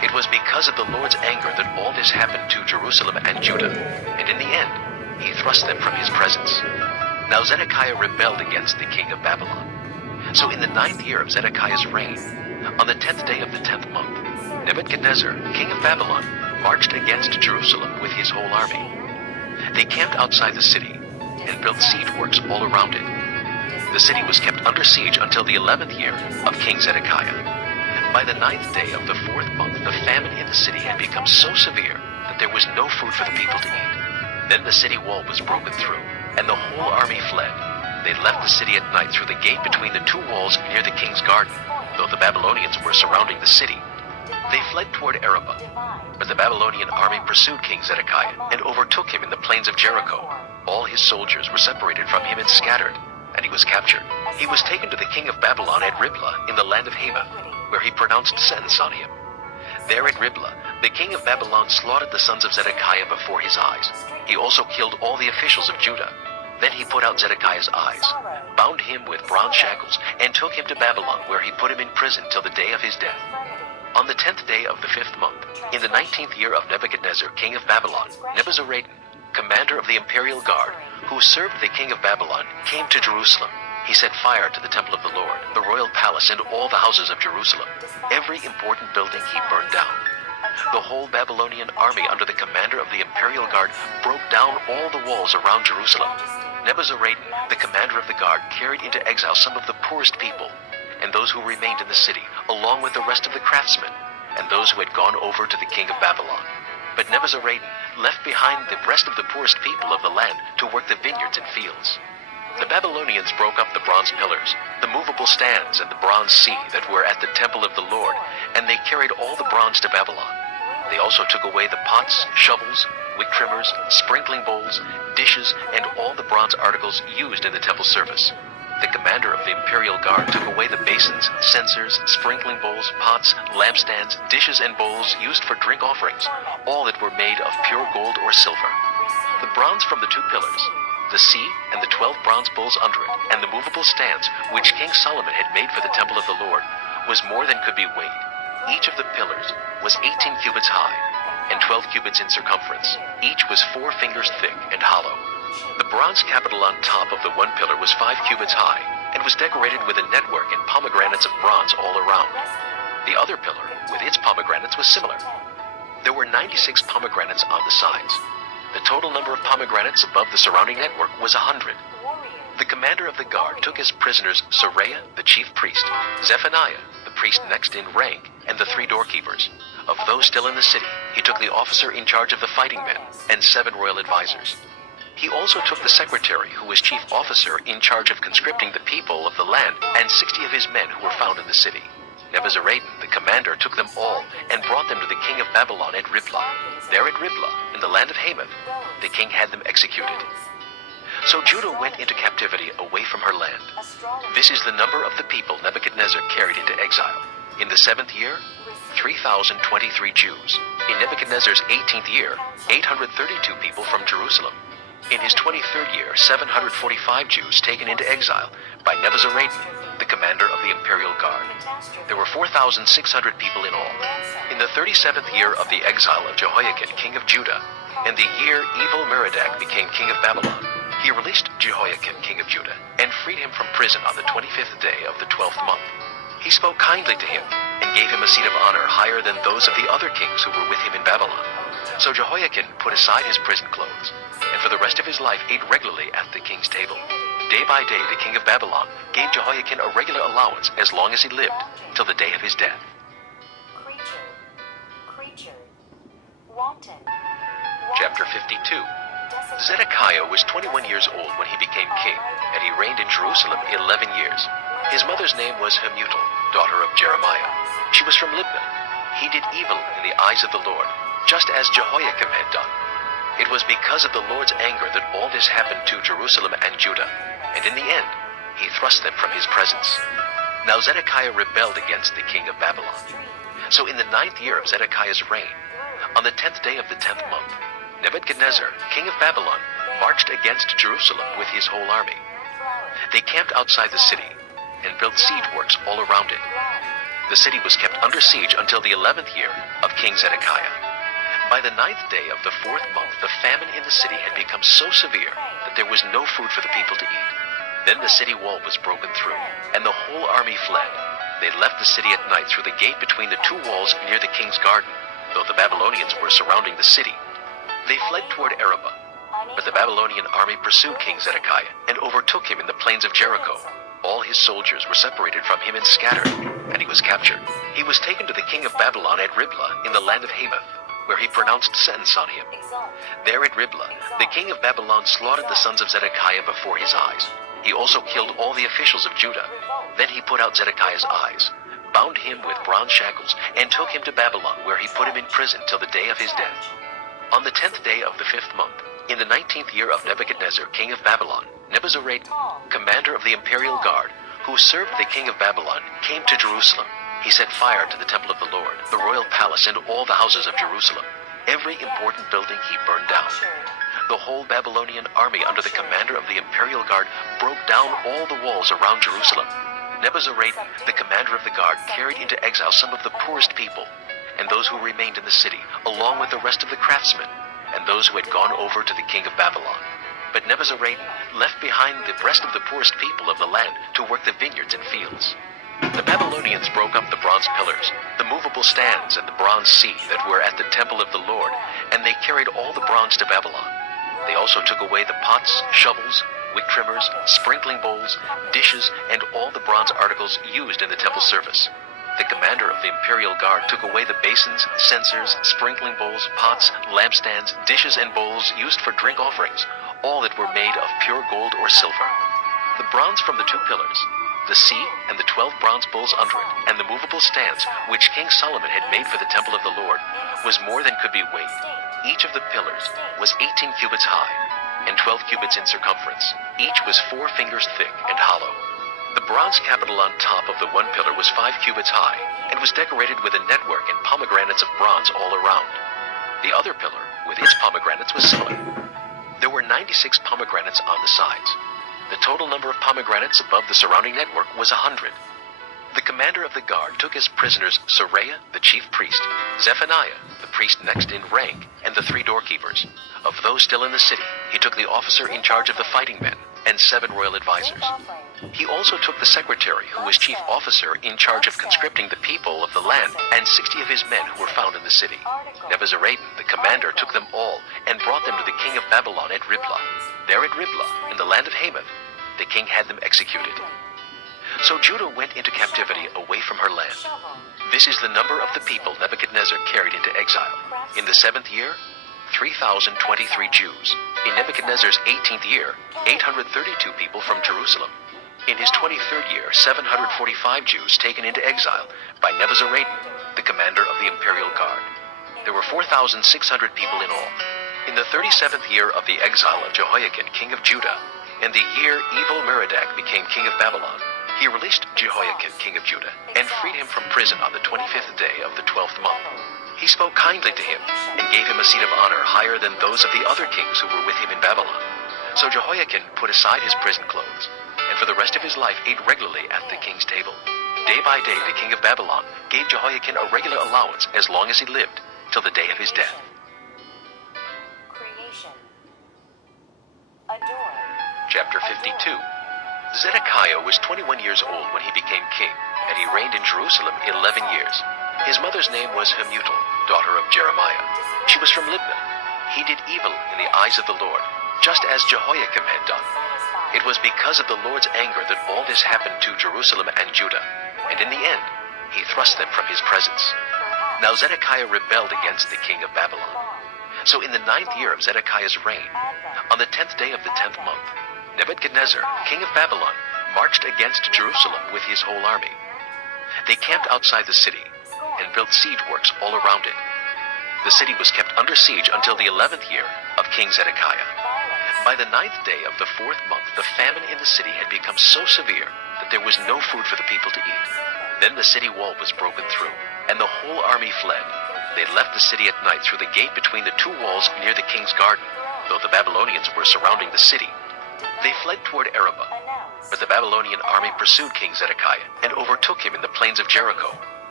It was because of the Lord's anger that all this happened to Jerusalem and Judah, and in the end, he thrust them from his presence. Now Zedekiah rebelled against the king of Babylon. So in the 9th year of Zedekiah's reign, on the 10th day of the 10th month, Nebuchadnezzar, king of Babylon, marched against Jerusalem with his whole army. They camped outside the city and built siege works all around it. The city was kept under siege until the 11th year of King Zedekiah. By the 9th day of the 4th month, the famine in the city had become so severe that there was no food for the people to eat. Then the city wall was broken through, and the whole army fled. They left the city at night through the gate between the two walls near the king's garden, though the Babylonians were surrounding the city. They fled toward Arabah, but the Babylonian army pursued King Zedekiah and overtook him in the plains of Jericho. All his soldiers were separated from him and scattered, and he was captured. He was taken to the king of Babylon at Riblah in the land of Hamath, where he pronounced sentence on him. There at Riblah, the king of Babylon slaughtered the sons of Zedekiah before his eyes. He also killed all the officials of Judah. Then he put out Zedekiah's eyes, bound him with bronze shackles, and took him to Babylon, where he put him in prison till the day of his death. On the 10th day of the 5th month, in the 19th year of Nebuchadnezzar, king of Babylon, Nebuzaradan, commander of the imperial guard, who served the king of Babylon, came to Jerusalem. He set fire to the temple of the Lord, the royal palace, and all the houses of Jerusalem. Every important building he burned down. The whole Babylonian army under the commander of the imperial guard broke down all the walls around Jerusalem. Nebuzaradan, the commander of the guard, carried into exile some of the poorest people, and those who remained in the city, along with the rest of the craftsmen, and those who had gone over to the king of Babylon. But Nebuzaradan left behind the rest of the poorest people of the land to work the vineyards and fields. The Babylonians broke up the bronze pillars, the movable stands, and the bronze sea that were at the temple of the Lord, and they carried all the bronze to Babylon. They also took away the pots, shovels, wick trimmers, sprinkling bowls, dishes, and all the bronze articles used in the temple service. The commander of the imperial guard took away the basins, censers, sprinkling bowls, pots, lampstands, dishes, and bowls used for drink offerings, all that were made of pure gold or silver. The bronze from the 2 pillars, the sea and the 12 bronze bowls under it, and the movable stands which King Solomon had made for the temple of the Lord, was more than could be weighed. Each of the pillars was 18 cubits high, and 12 cubits in circumference. Each was 4 fingers thick and hollow. The bronze capital on top of the one pillar was 5 cubits high, and was decorated with a network and pomegranates of bronze all around. The other pillar, with its pomegranates, was similar. There were 96 pomegranates on the sides. The total number of pomegranates above the surrounding network was 100. The commander of the guard took as prisoners Seraiah, the chief priest, Zephaniah, the priest next in rank, and the 3 doorkeepers. Of those still in the city, he took the officer in charge of the fighting men, and 7 royal advisors. He also took the secretary, who was chief officer in charge of conscripting the people of the land, and 60 of his men who were found in the city. Nebuzaradan, the commander, took them all and brought them to the king of Babylon at Riblah. There at Riblah, in the land of Hamath, the king had them executed. So Judah went into captivity away from her land. This is the number of the people Nebuchadnezzar carried into exile. In the 7th year, 3,023 Jews. In Nebuchadnezzar's 18th year, 832 people from Jerusalem. In his 23rd year, 745 Jews taken into exile by Nebuzaradan, the commander of the imperial guard. There were 4,600 people in all. In the 37th year of the exile of Jehoiakim, king of Judah, and the year Evil-Merodach became king of Babylon, he released Jehoiakim, king of Judah, and freed him from prison on the 25th day of the 12th month. He spoke kindly to him, and gave him a seat of honor higher than those of the other kings who were with him in Babylon. So Jehoiakim put aside his prison clothes, and for the rest of his life ate regularly at the king's table. Day by day the king of Babylon gave Jehoiakim a regular allowance as long as he lived, till the day of his death. Wanton. Chapter 52. Zedekiah was 21 years old when he became king, and he reigned in Jerusalem 11 years. His mother's name was Hamutal, daughter of Jeremiah. She was from Libnah. He did evil in the eyes of the Lord, just as Jehoiakim had done. It was because of the Lord's anger that all this happened to Jerusalem and Judah, and in the end, he thrust them from his presence. Now Zedekiah rebelled against the king of Babylon. So in the 9th year of Zedekiah's reign, on the 10th day of the 10th month, Nebuchadnezzar, king of Babylon, marched against Jerusalem with his whole army. They camped outside the city and built siege works all around it. the city was kept under siege until the 11th year of King Zedekiah. By the 9th day of the 4th month, the famine in the city had become so severe that there was no food for the people to eat. Then the city wall was broken through, and the whole army fled. They left the city at night through the gate between the two walls near the king's garden, though the Babylonians were surrounding the city. They fled toward Arabah, but the Babylonian army pursued King Zedekiah and overtook him in the plains of Jericho. All his soldiers were separated from him and scattered, and he was captured. He was taken to the king of Babylon at Riblah in the land of Hamath, where he pronounced sentence on him. There at Riblah, the king of Babylon slaughtered the sons of Zedekiah before his eyes. He also killed all the officials of Judah. Then he put out Zedekiah's eyes, bound him with bronze shackles, and took him to Babylon, where he put him in prison till the day of his death. On the 10th day of the 5th month, in the 19th year of Nebuchadnezzar, king of Babylon, Nebuzaradan, commander of the imperial guard, who served the king of Babylon, came to Jerusalem. He set fire to the temple of the Lord, the royal palace, and all the houses of Jerusalem. Every important building he burned down. The whole Babylonian army under the commander of the imperial guard broke down all the walls around Jerusalem. Nebuzaradan, the commander of the guard, carried into exile some of the poorest people, and those who remained in the city, along with the rest of the craftsmen, and those who had gone over to the king of Babylon. But Nebuzaradan left behind the rest of the poorest people of the land to work the vineyards and fields. The Babylonians broke up the bronze pillars, the movable stands, and the bronze sea that were at the temple of the Lord, and they carried all the bronze to Babylon. They also took away the pots, shovels, wick trimmers, sprinkling bowls, dishes, and all the bronze articles used in the temple service. The commander of the imperial guard took away the basins, censers, sprinkling bowls, pots, lampstands, dishes, and bowls used for drink offerings, all that were made of pure gold or silver. The bronze from the two pillars, the sea and the 12 bronze bowls under it, and the movable stands which King Solomon had made for the temple of the Lord, was more than could be weighed. Each of the pillars was 18 cubits high, and 12 cubits in circumference. Each was 4 fingers thick and hollow. The bronze capital on top of the one pillar was 5 cubits high, and was decorated with a network and pomegranates of bronze all around. The other pillar, with its pomegranates, was similar. There were 96 pomegranates on the sides. The total number of pomegranates above the surrounding network was 100. The commander of the guard took as prisoners Seraiah, the chief priest, Zephaniah, the priest next in rank, and the 3 doorkeepers. Of those still in the city, he took the officer in charge of the fighting men, and 7 royal advisors. He also took the secretary, who was chief officer in charge of conscripting the people of the land, and 60 of his men who were found in the city. Nebuzaradan, the commander, took them all, and brought them to the king of Babylon at Riblah. There at Riblah, in the land of Hamath, the king had them executed. So Judah went into captivity away from her land. This is the number of the people Nebuchadnezzar carried into exile. In the 7th year, 3,023 Jews. In Nebuchadnezzar's 18th year, 832 people from Jerusalem. In his 23rd year, 745 Jews taken into exile by Nebuzaradan, the commander of the imperial guard. There were 4,600 people in all. In the 37th year of the exile of Jehoiakim, king of Judah, in the year Evil-Merodach became king of Babylon, he released Jehoiakim, king of Judah, and freed him from prison on the 25th day of the 12th month. He spoke kindly to him, and gave him a seat of honor higher than those of the other kings who were with him in Babylon. So Jehoiakim put aside his prison clothes, and for the rest of his life ate regularly at the king's table. Day by day the king of Babylon gave Jehoiakim a regular allowance as long as he lived, till the day of his death. Creation. Adore. Chapter 52. Zedekiah was 21 years old when he became king, and he reigned in Jerusalem 11 years. His mother's name was Hamutal, daughter of Jeremiah. She was from Libnah. He did evil in the eyes of the Lord, just as Jehoiakim had done. It was because of the Lord's anger that all this happened to Jerusalem and Judah, and in the end, he thrust them from his presence. Now Zedekiah rebelled against the king of Babylon. So in the 9th year of Zedekiah's reign, on the 10th day of the 10th month, Nebuchadnezzar, king of Babylon, marched against Jerusalem with his whole army. They camped outside the city and built siege works all around it. The city was kept under siege until the 11th year of King Zedekiah. By the 9th day of the 4th month, the famine in the city had become so severe that there was no food for the people to eat. Then the city wall was broken through, and the whole army fled. They left the city at night through the gate between the 2 walls near the king's garden, though the Babylonians were surrounding the city. They fled toward Arabah, but the Babylonian army pursued King Zedekiah and overtook him in the plains of Jericho.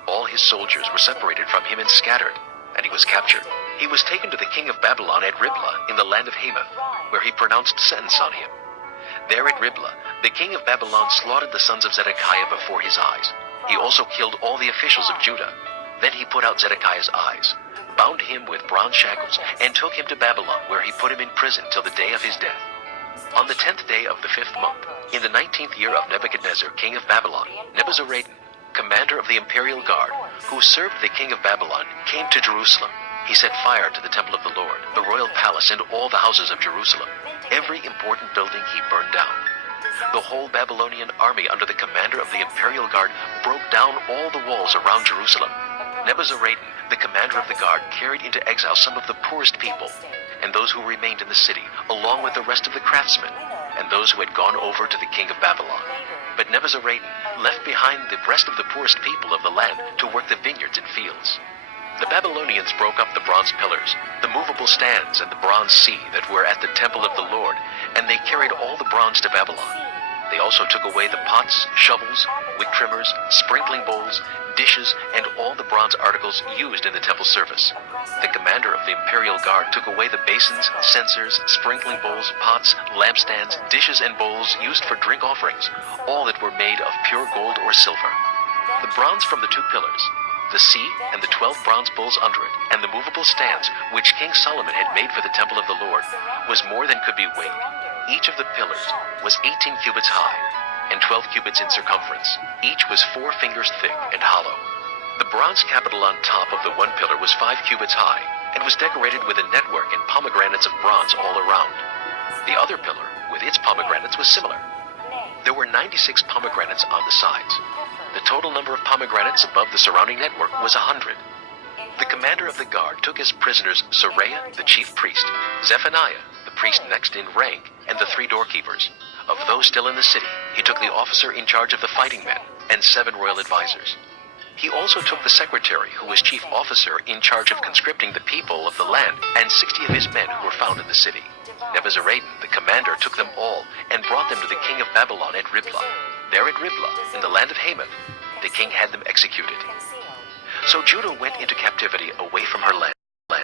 all his soldiers were separated from him and scattered, and he was captured. He was taken to the king of Babylon at Riblah in the land of Hamath, where he pronounced sentence on him. There at Riblah, the king of Babylon slaughtered the sons of Zedekiah before his eyes. He also killed all the officials of Judah. Then he put out Zedekiah's eyes, bound him with bronze shackles, and took him to Babylon, where he put him in prison till the day of his death. On the 10th day of the 5th month, in the 19th year of Nebuchadnezzar, king of Babylon, Nebuzaradan, commander of the imperial guard, who served the king of Babylon, came to Jerusalem. He set fire to the temple of the Lord, the royal palace, and all the houses of Jerusalem. Every important building he burned down. The whole Babylonian army under the commander of the imperial guard broke down all the walls around Jerusalem. Nebuzaradan, the commander of the guard, carried into exile some of the poorest people, and those who remained in the city, along with the rest of the craftsmen, and those who had gone over to the king of Babylon. But Nebuzaradan left behind the rest of the poorest people of the land to work the vineyards and fields. The Babylonians broke up the bronze pillars, the movable stands, and the bronze sea that were at the temple of the Lord, and they carried all the bronze to Babylon. They also took away the pots, shovels, wick trimmers, sprinkling bowls, dishes, and all the bronze articles used in the temple service. The commander of the imperial guard took away the basins, censers, sprinkling bowls, pots, lampstands, dishes, and bowls used for drink offerings, all that were made of pure gold or silver. The bronze from the two pillars, the sea and the 12 bronze bowls under it, and the movable stands which King Solomon had made for the temple of the Lord, was more than could be weighed. Each of the pillars was 18 cubits high, and 12 cubits in circumference. Each was 4 fingers thick and hollow. The bronze capital on top of the one pillar was 5 cubits high, and was decorated with a network and pomegranates of bronze all around. The other pillar, with its pomegranates, was similar. There were 96 pomegranates on the sides. The total number of pomegranates above the surrounding network was 100. The commander of the guard took as prisoners Seraiah, the chief priest, Zephaniah, the priest next in rank, and the 3 doorkeepers. Of those still in the city, he took the officer in charge of the fighting men, and 7 royal advisors. He also took the secretary, who was chief officer in charge of conscripting the people of the land, and 60 of his men who were found in the city. Nebuzaradan, the commander, took them all, and brought them to the king of Babylon at Riblah. There at Riblah, in the land of Hamath, the king had them executed. So Judah went into captivity away from her land.